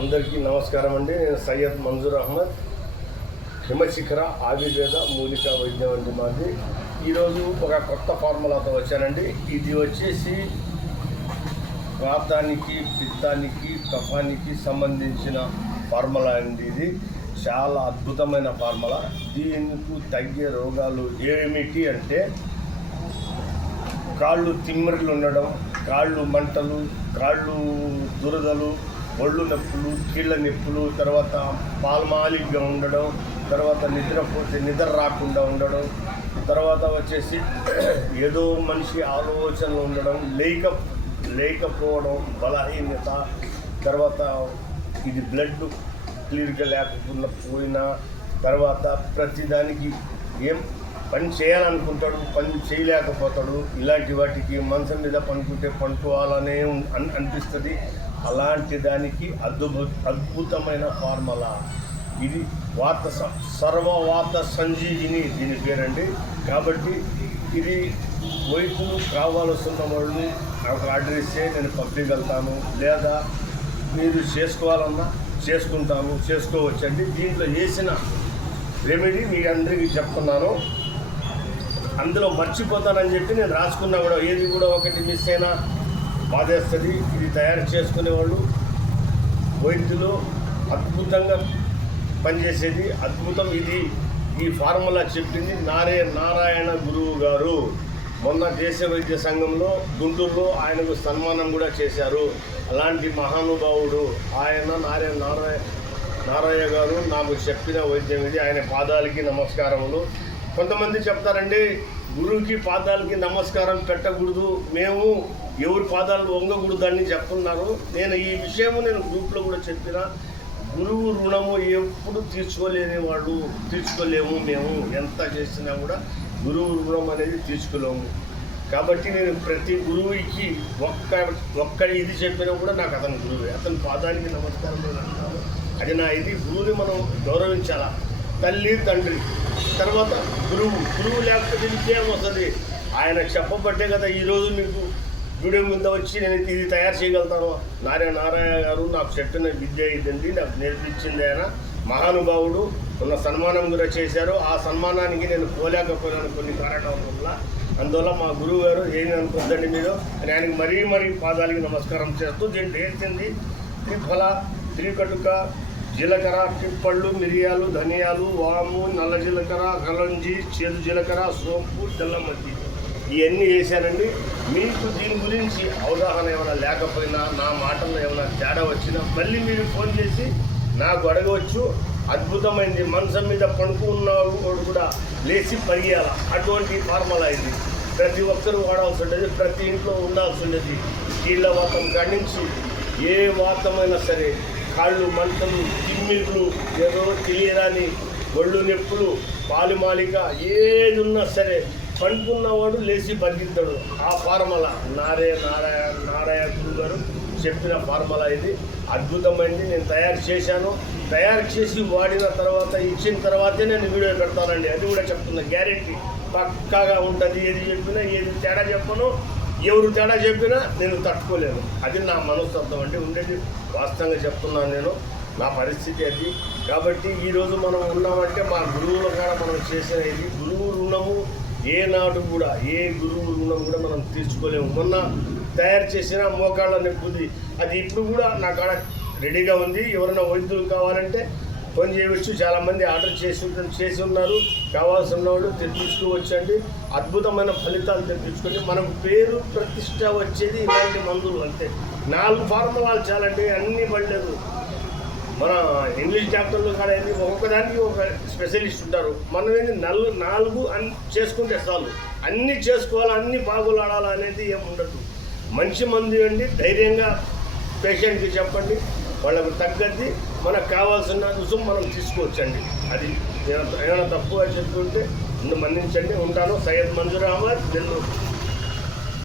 అందరికీ నమస్కారం అండి. నేను సయ్యద్ మంజూర్ అహ్మద్, హిమశిఖర ఆయుర్వేద మూలికా వైద్యం అండి మాది. ఈరోజు ఒక కొత్త ఫార్ములాతో వచ్చానండి. ఇది వచ్చేసి వాతానికి, పిత్తానికి, కఫానికి సంబంధించిన ఫార్ములా అండి. ఇది చాలా అద్భుతమైన ఫార్ములా. దీనికి తగ్గే రోగాలు ఏమిటి అంటే కాళ్ళు తిమ్మిర్లు ఉండడం, కాళ్ళు మంటలు, కాళ్ళు దురదలు, ఒళ్ళు నొప్పులు, కీళ్ళ నొప్పులు, తర్వాత పాల్మాలిగ్గా ఉండడం, తర్వాత నిద్రపోతే నిద్ర రాకుండా ఉండడం, తర్వాత వచ్చేసి ఏదో మనిషి ఆలోచనలు ఉండడం, లేకపోవడం, బలహీనత, తర్వాత ఇది బ్లడ్ క్లియర్గా లేకుండా పోయినా, తర్వాత ప్రతిదానికి ఏం పని చేయాలనుకుంటాడు, పని చేయలేకపోతాడు. ఇలాంటి వాటికి మంచం మీద పనుకుంటే పనుకోవాలనే అనిపిస్తుంది. అలాంటి దానికి అద్భుతమైన ఫార్ములా ఇది. సర్వవాత సంజీవిని దీని పేరండి. కాబట్టి ఇది వైద్యులు కావాల్సిన వాళ్ళు నాకు ఆర్డర్ ఇస్తే నేను పంపించగలుగుతాను, లేదా మీరు చేసుకోవాలన్నా చేసుకోవచ్చండి. దీంట్లో వేసిన రెమెడీ మీ అందరికీ చెప్తున్నాను. అందులో మర్చిపోతానని చెప్పి నేను రాసుకున్నా కూడా ఏది కూడా ఒకటి మిస్ అయినా బాధేస్తుంది. ఇది తయారు చేసుకునేవాళ్ళు వైద్యులు అద్భుతంగా పనిచేసేది అద్భుతం. ఈ ఫార్ములా చెప్పింది నారాయణ గురువు గారు. మొన్న దేశ వైద్య సంఘంలో గుంటూరులో ఆయనకు సన్మానం కూడా చేశారు. అలాంటి మహానుభావుడు ఆయన నారాయణ గారు నాకు చెప్పిన వైద్యం ఇది. ఆయన పాదాలకి నమస్కారములు. కొంతమంది చెప్తారండి, గురువుకి పాదాలకి నమస్కారం పెట్టకూడదు, మేము ఎవరి పాదాలు వంగకూడదు అని చెప్తున్నారు. నేను ఈ విషయము గ్రూప్లో కూడా చెప్పిన, గురువు రుణము ఎప్పుడు తీర్చుకోలేము. మేము ఎంత చేసినా కూడా గురువు రుణం అనేది తీర్చుకోలేము. కాబట్టి నేను ప్రతి గురువుకి ఒక్క ఇది చెప్పినా కూడా నాకు అతని గురువే, అతని పాదానికి నమస్కారం అంటాను. అది నా ఇది. గురువుని మనం గౌరవించాలా. తల్లి, తండ్రి, తర్వాత గురువు లేకపోతే ఇంకేం వస్తుంది? ఆయన చెప్పబట్టే కదా ఈరోజు మీకు వీడియో మీద వచ్చి నేను ఇది తయారు చేయగలుగుతాను. నారాయణ గారు నాకు చెప్పిన విద్య ఇదండి, నాకు నేర్పించింది. ఆయన మహానుభావుడు. ఉన్న సన్మానం కూడా చేశారు. ఆ సన్మానానికి నేను పోలేకపోయినాను కొన్ని కారణాల వల్ల. అందువల్ల మా గురువు గారు ఏమి అనుకుందండి మీరు అని ఆయనకి మరీ పాదాలకి నమస్కారం చేస్తూ దీంట్లో వేసింది త్రిఫల, త్రికటుక, జీలకర్ర, పిప్పళ్ళు, మిరియాలు, ధనియాలు, వాము, నల్ల జీలకర్ర, కలంజి, చేదు జీలకర్ర, సోంపు, తెల్లమద్ది ఇవన్నీ వేసానండి. మీకు దీని గురించి అవగాహన ఏమైనా లేకపోయినా, నా మాటల్లో ఏమైనా తేడా వచ్చినా మళ్ళీ మీరు ఫోన్ చేసి నాకు అడగవచ్చు. అద్భుతమైంది. మంచం మీద పడుకున్నవాడు కూడా లేచి పరిగెల అటువంటి ఫార్ములా ఇది. ప్రతి ఒక్కరూ వాడాల్సి ఉండేది, ప్రతి ఇంట్లో ఉండాల్సి ఉండేది. కీళ్ళ వాతం కాడించి ఏ వాతమైనా సరే, కాళ్ళు మంటలు, తిమ్మిర్లు, ఏదో తెలియరాని ఒళ్ళు నొప్పులు, పాలిమాలిక ఏది ఉన్నా సరే పండుకున్నవాడు లేచి బతికిస్తాడు. ఆ ఫార్ములా నారాయణ గురువు గారు చెప్పిన ఫార్ములా ఇది. అద్భుతమైంది. నేను తయారు చేశాను. తయారు చేసి వాడిన తర్వాత ఇచ్చిన తర్వాతే నేను వీడియో పెడతానండి. అది కూడా చెప్తున్నా, గ్యారెంటీ పక్కాగా ఉంటుంది. ఏది చెప్పినా, ఏది తేడా చెప్పను, ఎవరు తేడా చెప్పినా నేను తట్టుకోలేను. అది నా మనస్తత్వం అంటే ఉండేది. వాస్తవంగా చెప్తున్నాను నేను, నా పరిస్థితి అది. కాబట్టి ఈరోజు మనం ఉన్నామంటే మా గురువుల కాడ మనం చేసిన ఇది. గురువు రుణము ఏనాడు కూడా, ఏ గురువు రుణం కూడా మనం తీర్చుకోలేము. మొన్న తయారు చేసిన మోకాళ్ళ నొప్పుది అది ఇప్పుడు కూడా నా కాడ రెడీగా ఉంది. ఎవరైనా వైద్యులు కావాలంటే ఫోన్ చేయవచ్చు. చాలామంది ఆర్డర్ చేసి ఉన్నారు. కావాల్సిన వాళ్ళు తెప్పించుకోవచ్చండి. అద్భుతమైన ఫలితాలు తెప్పించుకొని మనకు పేరు ప్రతిష్ట వచ్చేది ఇలాంటి మందులు. అంతే 4 ఫార్ములాలు చాలండి, అన్నీ పడలేదు. మన ఇంగ్లీష్ డాక్టర్లు కాడ ఏంటి, ఒక్కొక్కదానికి ఒక స్పెషలిస్ట్ ఉంటారు. మనం ఏంటి 4 చేసుకుంటే చాలు. అన్నీ చేసుకోవాలి, అన్నీ బాగులాడాలి అనేది ఏమి ఉండదు. మంచి మందు అండి. ధైర్యంగా పేషెంట్కి చెప్పండి, వాళ్ళకు తగ్గద్ది మనకు కావాల్సిన రుసుము మనం తీసుకోవచ్చండి. అది ఏమైనా తప్పుగా చెప్తుంటే మన్నించండి. ఉంటాను. సయ్యద్ మంజూర్ అహ్మద్, నెల్లూరు.